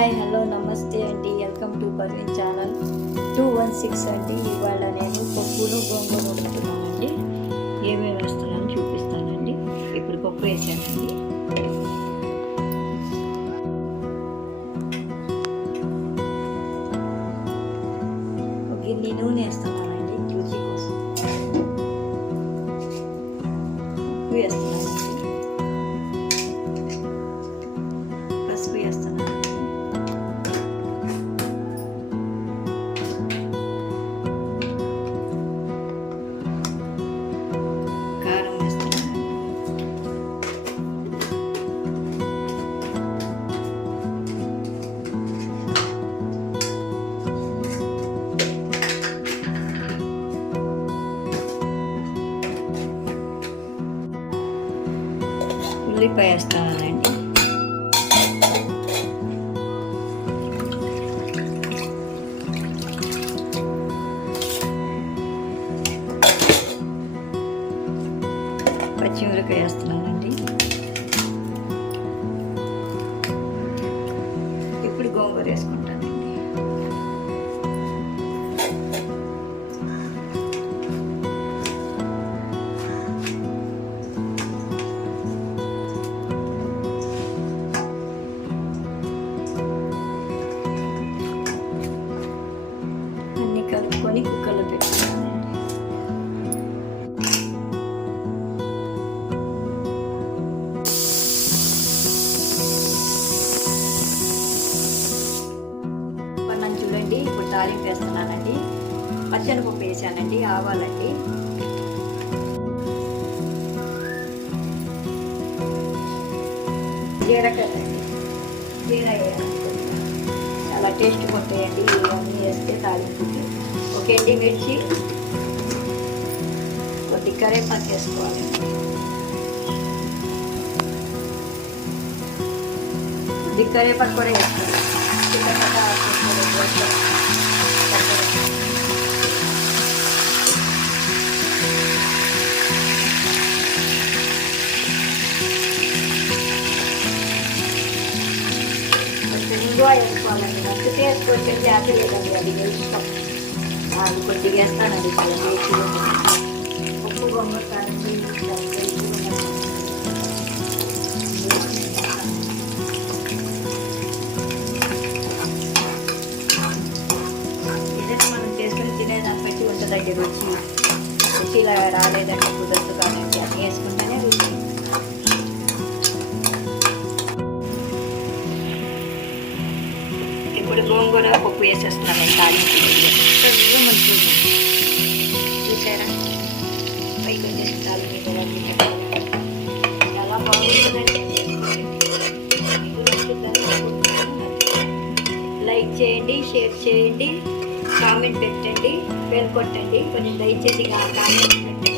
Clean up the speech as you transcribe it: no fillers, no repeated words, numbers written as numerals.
Hi hello నమస్తే అండి, welcome to Parveen channel 216 అండి. ఇవాళ నేను పప్పును గోంగూర వండుతున్నానండి. ఏమేమి వేస్తున్నానో చూపిస్తానండి. ఇప్పుడు పప్పు వేసానండి. ఒక గిన్నె నూనె వేస్తున్నానండి రుచి కోసం. ఉప్పు వేస్తున్నానండి, పసుపు వేస్తున్నాను, కారం వేస్తున్నాను, ఉల్లిపాయ వేస్తానండి, పచ్చిమిరపకాయ వేస్తున్నానండి. ఇప్పుడు గోంగూర వేసుకుంటానండి. అన్ని కలుపుకొని కుక్కర్లో పెట్టుకున్నానండి. చూడండి, ఇప్పుడు తాలింపు వేస్తున్నానండి. పచ్చనిపప్పు వేసానండి, ఆవాలండి, జీలకర్ర అండి, జీర చాలా టేస్ట్గా ఉంటాయండి. ఇవన్నీ వేస్తే తాలింపుకి. ఒక ఎండి మిర్చి, కొద్ది కరివేపాకు వేసుకోవాలి, కొద్ది కరివేపాకు కూడా వేసుకోవాలి. ఇంగువ వేసుకోవాలండి, నచ్చితే వేసుకోవచ్చు, జాతి లేదండి, అది ఇష్టం. అది కొద్దిగా వేస్తానండి, చాలా టేస్ట్గా ఉంటుంది. ఉప్పు గోంగూర కారండి, ఏదైనా మనం చేసుకుని తినేదాన్ని బట్టి ఉంటుందండి రుచి. రుచి ఇలా రాలేదండి, కుదరదు కాదండి, అన్నీ వేసుకుంటేనే రుచి. ఇప్పుడు గోంగూర పప్పు వేసేస్తున్నాను తాలింపు. చూసారా, పైకి వచ్చేసి తాలింపు ఎలా బాగుంటుందండి. లైక్ చేయండి, షేర్ చేయండి, కామెంట్ పెట్టండి, బెల్ కొట్టండి. కొంచెం దయచేసి కామెంట్ పెట్టండి.